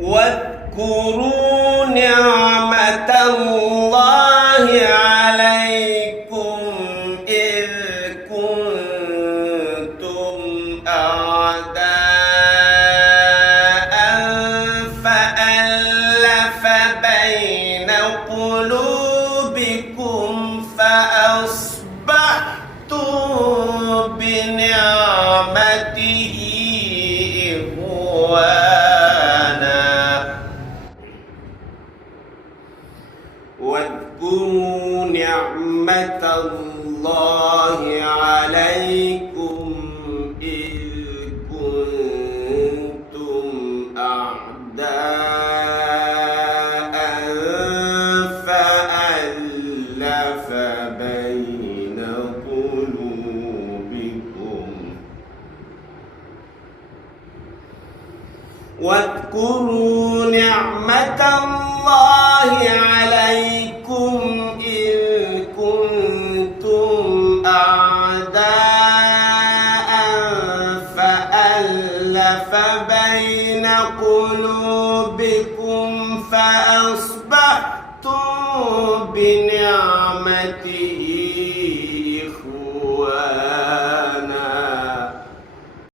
واذكروا نعمة الله عليكم إذ كنتم أعداء فألف بين قلوبكم فأصبحتم بنعمته واذكروا نعمة الله عليكم إذ كنتم أعداء فألف بين قلوبكم واذكروا نعمة الله عليكم إذ كنتم أعداء فألف بين قلوبكم فأصبحتم بنعمته